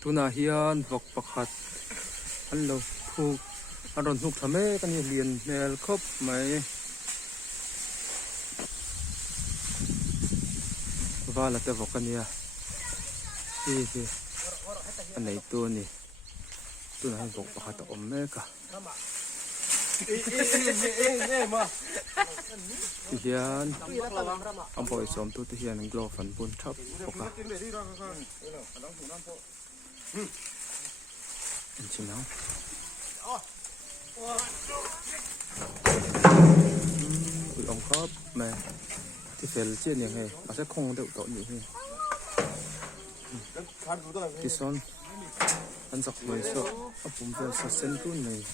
tuna hian vok pakhat an lo phuk an ron hnuk thame kan ni lian mel khop mai wala te vok ania hi an nei tu ni tuna hian vok pakhat a awm mek a hian an boi som tu te hian an glove an bun thap bawk a an chinau ui ông khóc mẹ thì phải chia nhiều nghề mà sẽ không được tội nhiều hơn thì son anh dọc người sợ ấp bụng về sạt sen tu này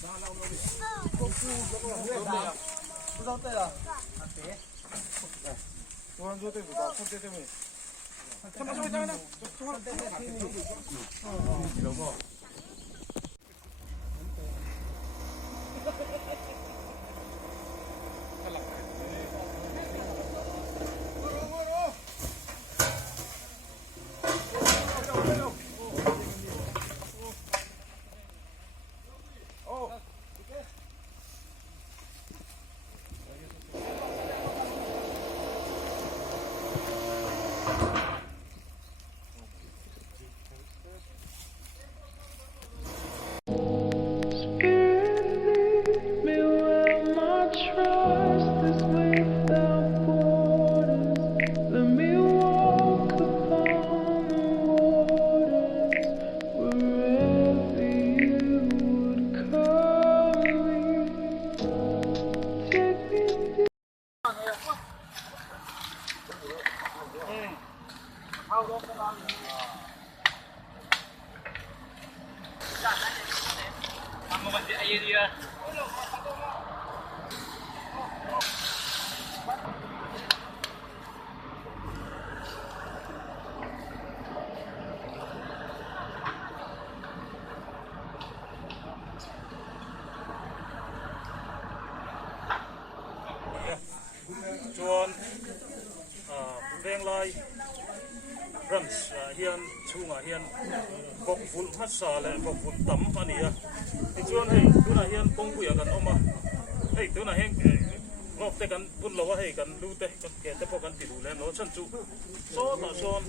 chuan Venglai branch hian chunga hian bok vulh hasa le bok vulh tam ania ti chuan hei tuna hian kongpuya kan oma hei tuna heng ngok te kan pun lawa hei kan lu te kan ke te po kan ti lu le no chan chu so ta son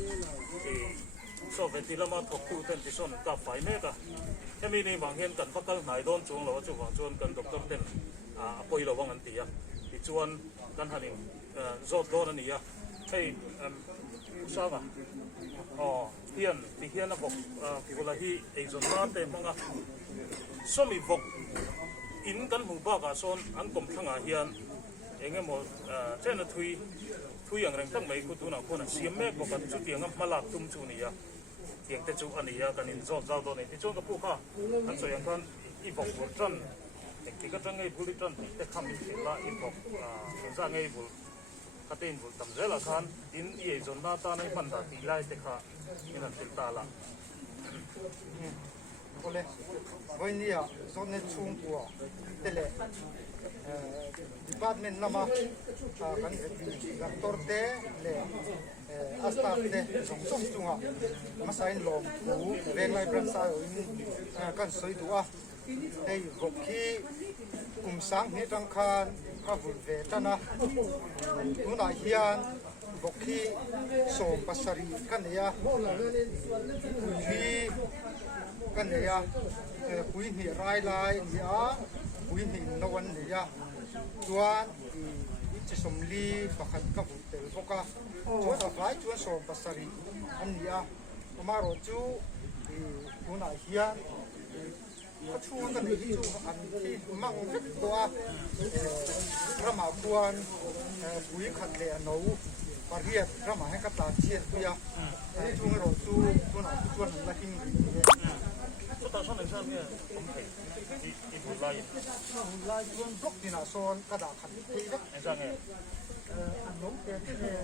so ventilama thok tu ten ti son ka fai me ka hemi ni wang hian kan fakal nai don chung lawa chu wang chuan kan doctor ten apoi lo wang an ti a ti chuan kan hanin zot don ania hei usava hian ti hian a bok kibula hi eizon na te manga somi bok in kan hu ba ka son an kom thanga hian enge mo chena thui ang reng tang mai ku tu na ko na siam me bok kan chu tiang malak tum chu ni ya tiang te chu ania kan in zot zau do ni ti chu ka pu kha an so yang kan i bok bor tran ti ka tang ei buli tran te kham ni la i bok za ngei bul katin bul tam zela khan in ye zon na ta nai man da ti lai te kha in an til ta la ole voi ni a zon ne chung pu tele department lama kan doctor te le staff te song song chunga masain lom pu vengai branch kan soi du a ei gokhi sang ni tang khan ka vul ve tana tuna hian gokhi som pasari kan ya hi kan ya pui ni rai lai ya pui ni no wan ni ya chuan chi somli pakhat ka vul te boka chuan a vai chuan som pasari an ya maro chu tuna hianก็ช่วงกันนี้ที่อันที่มั่งตัวพระมหาควรปุ๋ยขัดแหล่หนูปารีสพระมหาให้กตาเชียนปุยช่วงเราสู้ช่วงไหนช่วงนั้นกินชุดตาช่างหนึ่งช่างเนี่ยอีบุลไลช่วงบล็อกดินาโซนกระดาษขัดที่เล็กช่างเนี่ยอันน้องเกศเนี่ย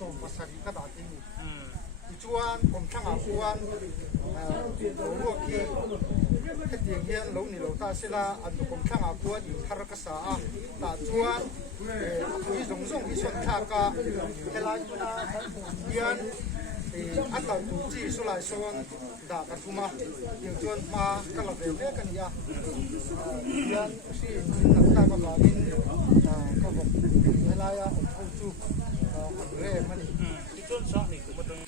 ส่งภาษาดีกระดาษที่ชวนผมช่างอาควรลวกที่เตียงเฮียนลงนี่เราตาศิลาอันผมช่างอาควรอยู่ทารกษาตาชวนคุยส่งที่ส่วนทากาเวลาเฮียน อัตตาตูจีสุไลโซนดากันทุมาอย่างชวนมากันละเวกันยายันที่นักตาก็มาบินก็บอกเวลาเอาจูเร่มัน ที่จวนสร้างนี่คือมันต้อง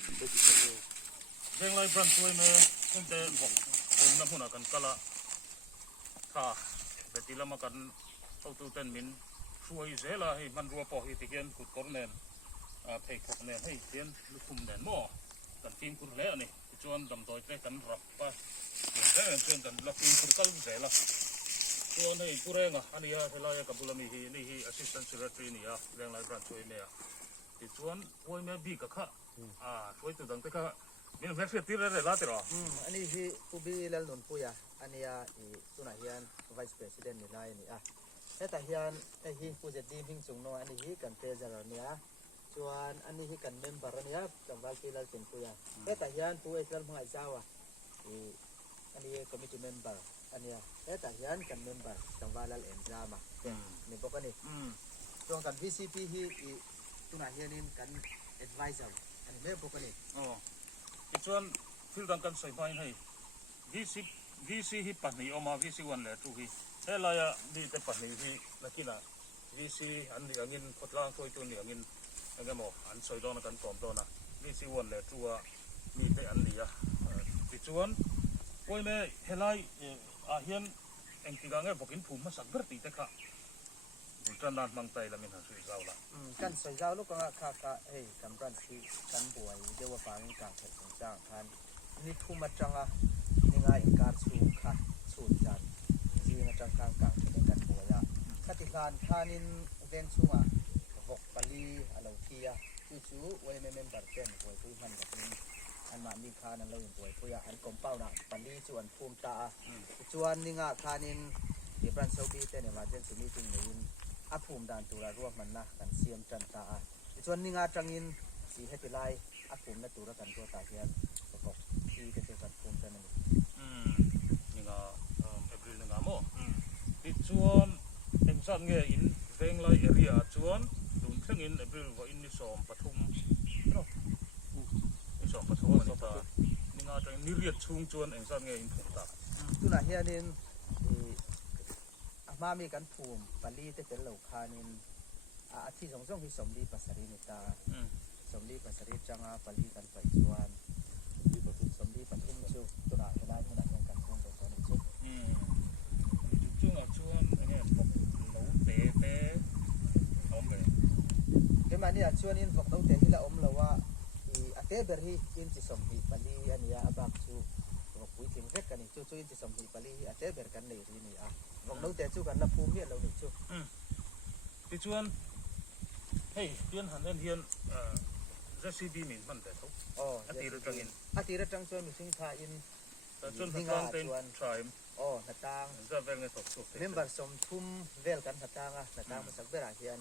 เรื่องไรบรันช่วยมาตั้งแต่ผมน้ำหุ่นกันกะละค่ะแต่ที่เรามากันเอาตัวเต้นมินช่วยเสียละให้มันรัวปอกให้ติเกียนขุดก้อนแนนเพกขบแนนให้เกียนลูกคุมแนนหม้อกันทีมคุณแล้วนี่จวนดำต่อยไปกันรับไปเรื่องเพื่อนกันเราทีมคุณก็เสียละจวนให้ผู้เร่งอันนี้เฮลายกับบุลมีฮีนี่ฮี assistant secretary นี่เรื่องไรบรันช่วยเนี่ยที่จวนช่วยแม่บีกับข้าช่วยตัวดังแต่ข้ามีเพื่อนที่เรื่องอะไรหรออันนี้ที่ผู้บีเล่นหนุนผู้ยาอันนี้ตัวไหนยัน vice president นี่ไรนี่แต่ยันไอ้ที่ผู้จัดทีมพิงสูงน้อยอันนี้กันเตจารเนี่ยส่วนอันนี้กันเมมเบอร์เนี่ยจังหวัดที่เราเป็นผู้ยาแต่ยันผู้เอกลักษณ์ของไอ้เจ้าอันนี้ committee member อันนี้แต่ยันกันเมมเบอร์จังหวัดเราเอ็นจามานี่พวกนี้ตรงกัน VCP ที่ตัวไหนยันนี่กัน advisor อันนี้พวกนี้ส่วนฟิลดังกันใส่ไปให้VC ที่ปัจจุบันVC วันเลยทุกทีแต่เราดีแต่ปัจจุบันที่นักกีฬา VC อันนี้อันนี้พดล่างช่วยตัวนี้อันนี้อันนี้หมออันใส่ดอนกันกลมตัวนะ VC วันเลยตัวมีแต่อันนี้ที่ส่วนโอ้ยแม่เฮลัยเฮียนเอ็งที่กังเง่บอกอินภูมิมาสักเบิดตีแต่ค่ะบุตรนันมังไตละมินหันสุยเจ้าละกันใส่เจ้าลูกก็ค่ะเฮ้ยกำรันที่กันป่วยเดี๋ยวว่าฟังกลางเถิดของจ้างทันนี่ทุ่มมาจังนี่ไงการสูงค่ะสูงจันจีมาจังกลางเถิดกันป่วยคติการทานินเดนสูงหกปลีอะไรเทียจู่ๆไว้ไม่เมมเบอร์เต้นป่วยผู้มันแบบนี้อันมามีคานั่นเราอย่างป่วยผู้ยาอันกลมเป้าหนักปลีส่วนภูมิตาส่วนนี่ไงทานินเดี๋ยวปรันเซาบีเต้นเนี่ยมาเจนสุมีจริงนี่อาภูมิด่านตัวรวมมันนะกันเสียมจันตาส่วนนิงาจังอินสีเฮติไลอาภูมิในตัวกันตัวตาเฮียนประกอบที่จะเป็นกันภูมิกันนี่นิงาเอพริลนิงาโมที่ส่วนเอ็มสันเงอินเวงไลเอเรียส่วนดุนเชิงอินเอพริลว่าอินนิสอมปฐุมเนาะนิสอมปฐุมนี่ตานิงาจังนิเรียดชุงส่วนเอ็มสันเงอินภูมิตาตัวน่ะเฮียนินมามีกันภูมิปลีที่เป็นเหล่าคานินที่สองที่สมดีปัสสรินิตาสมดีปัสสริจังปลีกันไปชวนสมดีปฐุมชุตัวน่ะเวลาตัวน่ะยังกันภูมิตัวนี้ชุจุ่งชวนอันนี้บอกหนูเตะอมเลยเดี๋ยวมาเนี่ยชวนอินบอกเราเตะที่ละอมเราว่าเตะเบอร์ฮีอินจิสมดีปลีอันนี้อาบักชูบอกวิจิมเร็กกันนี่จู่อินจิสมดีปลีเตะเบอร์กันเลยทีนี้บอกเราแต่จู่กันละภูมิเนี่ยเราหนึ่งจู่ที่ชวนเฮ้ยเฮียนหันเฮียนจะซีบีมินมันแต่ทุกอติระจังอินอติระจังชวนมิสิงทาอินชวนพัฒนาเป็นทรายนัดตังจะเวลเงินตกสุดเมมเบอร์สมทุ่มเวลกันนัดตังนัดตังมาสักเวลาเฮียน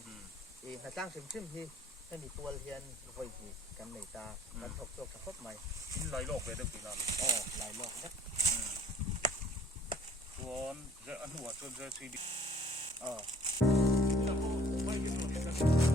นัดตังชิมที่ให้มีตัวเฮียนไว้ที่กันในตากันถกโจกทับใหม่หลายโลกเลยเด็กปีนั้นหลายโลกนะส่วนจะอันหัวส่วนจะซีบีไม่ยืนหนุนกัน